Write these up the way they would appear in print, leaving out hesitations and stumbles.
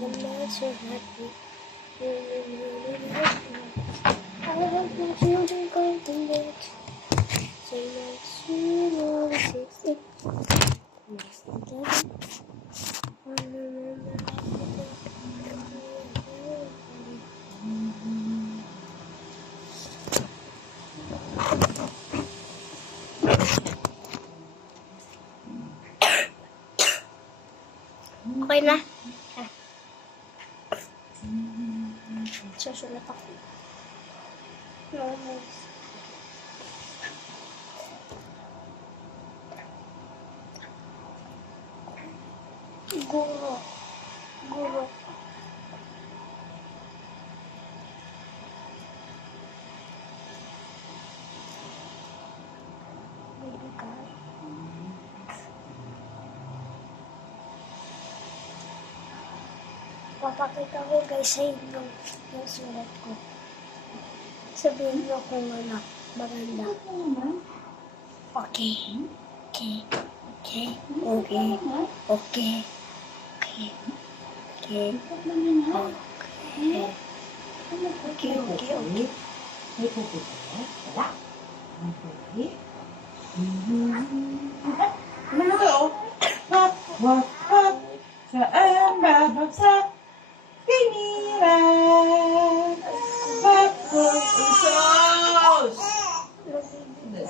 and I'm not so happy. I want my children go to bed. So much sooner, 60. I remember. Okay na. Susulat ako. Guro. Guro. Papakita ko guys sa inyo yung sulat ko. Sabihin nyo kung ano, maganda. Okay. Okay. Okay. Okay. Okay. Okay. Okay. Okay. Okay. Okay. May pupunta na? Wala? Ang pupunta? Ano na to? Hop, hop, hop. Saan babagsak? Piniran. Hop, hop, usos! Hindi.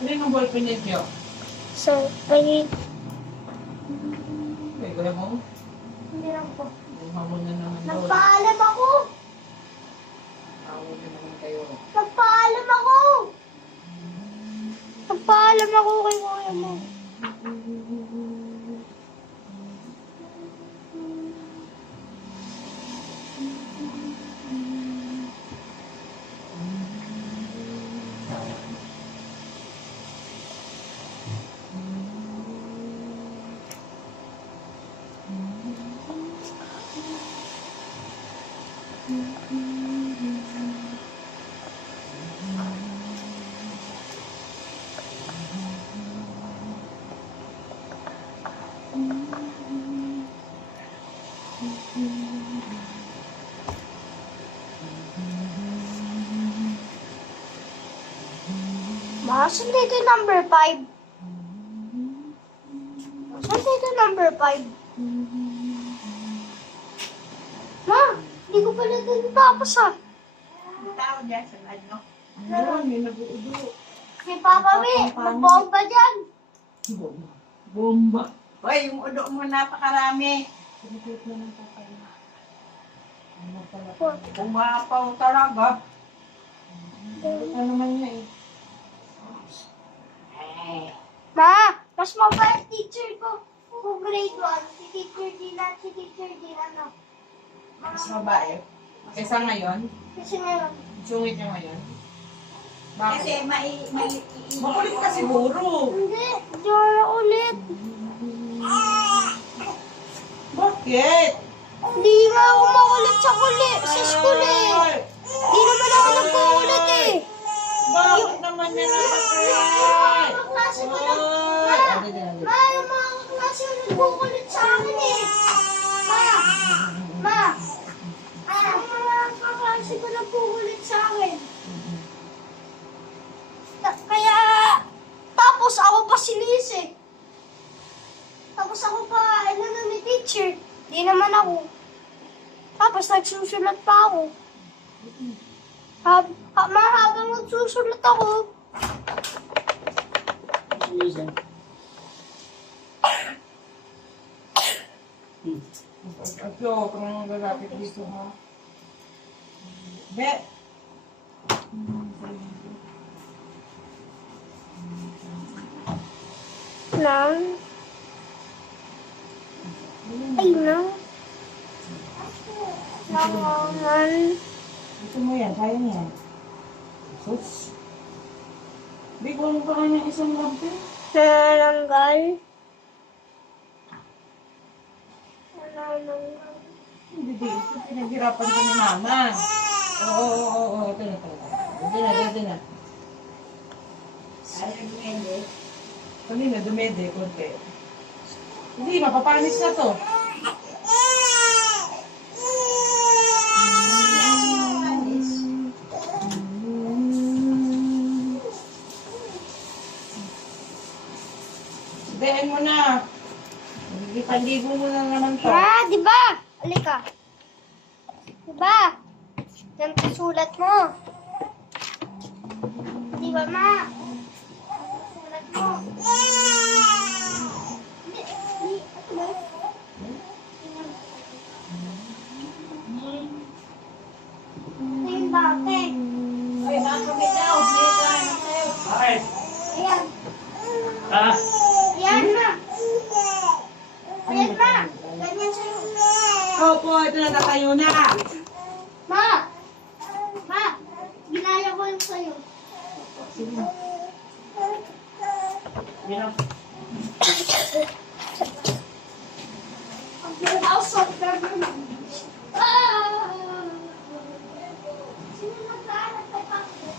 Ano yung boyfriend niyo? So, may... May kuya mo? Hindi lang po. Hamon na naman daw. Nagpaalam ako! Hamon na naman kayo. Nagpaalam ako! Nagpaalam ako kay kuya mo. Saan dito yung number 5? Saan dito yung number 5? Ma, hindi ko pala dito tapos ah. Ang tao dyan sa ano? Ano? May nag-uudo. Si Papa May, magbomba dyan. Bomba. Bomba. Hoy, yung udo mo napakarami. Sinipit mo ng tatay mo. Ano pala? Pumapaw talaga. Ano naman niya eh? Ma, mas mabait teacher ko. Kung grade 1, si Teacher Dina, no? Mas babae. Kaysa ngayon? Kasi ngayon. Sungit niya ngayon? Kasi Bakit? may Makulit ka siguro. Hindi, di wala ulit. Bakit? Hindi nga ako makulit sa school eh. Di naman ako nagkukulit eh. Bakit naman yan nakakaya? Klase ko na. Ay, Ma, yung mga klase ko nagkukulit sa akin eh. Ma. Yung mga klase ko nagkukulit sa akin. Kaya, tapos ako pa sinis eh. Tapos ako pa, ni teacher. Di naman ako. Tapos nagsusulat pa ako. Habang nagsusulat ako. Ito, kung lalapit dito ha. Be! Lang. Ay, lang. Langangan. Gusto mo yan, kaya niya. Sus. Di ko pa kanya isang lampin. Nanananggal. Nanananggal. Hindi, ito pinaghirapan ko ni mama. Oo. Ito na. Ito na. Ayaw dumende. Kanina, dumede, konti. Hindi, mapapanis na to. Anis. Dayan mo na. Ipaligo mo na naman to. Ma, di ba? Halika. Di ba? Yan ang sulat mo. Di ba, ma? Sulat mo. Ito ba? Ito yung dati. Ay, makakabit daw. Hindi ka ano sa'yo. Bakit? Ayan. Ah? Ayan, ma. Ayan, ma. Ganyan sa'yo. Opo, ito na natayo na. Ma! Ma! Ginaya ko yung sa'yo. Sige na. Yan ang Ang house of government. Ah! Sino nagkaalat kay Paco?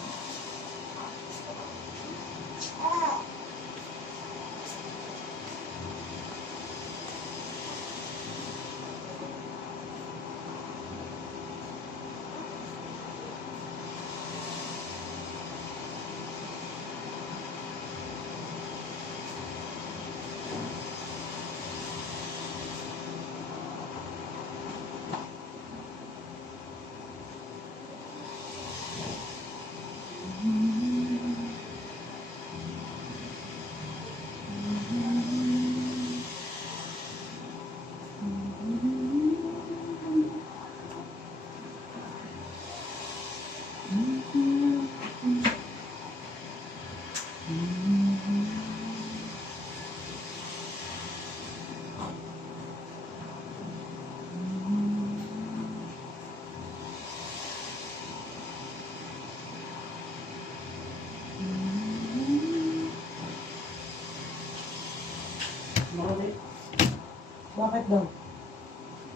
Bakit daw?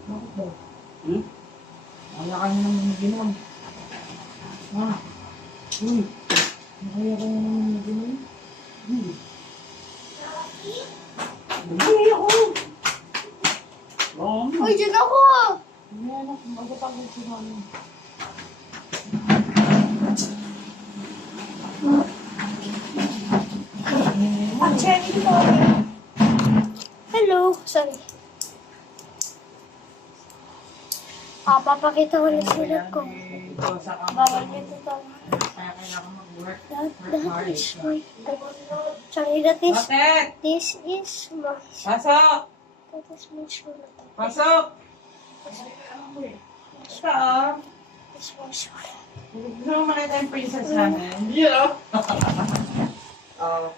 Bakit daw? Wala ka na naman mag-inom. Uy. Nakaya ka na naman mag-inom. Bumili ako. Uy, dyan ako! Ayan ako, magpapagod si mami. Actually, hello. Sorry. Papakita ko ng sulat ko. Ito sa Bawal yun ito. Kaya kailangan mag-work. That is my... Sorry, that is... Bakit? This is my... Pasok! That is my sulat. Pasok! Ito oh. This is my sulat. Gusto mo makita yung princess namin? Yeah! Oh.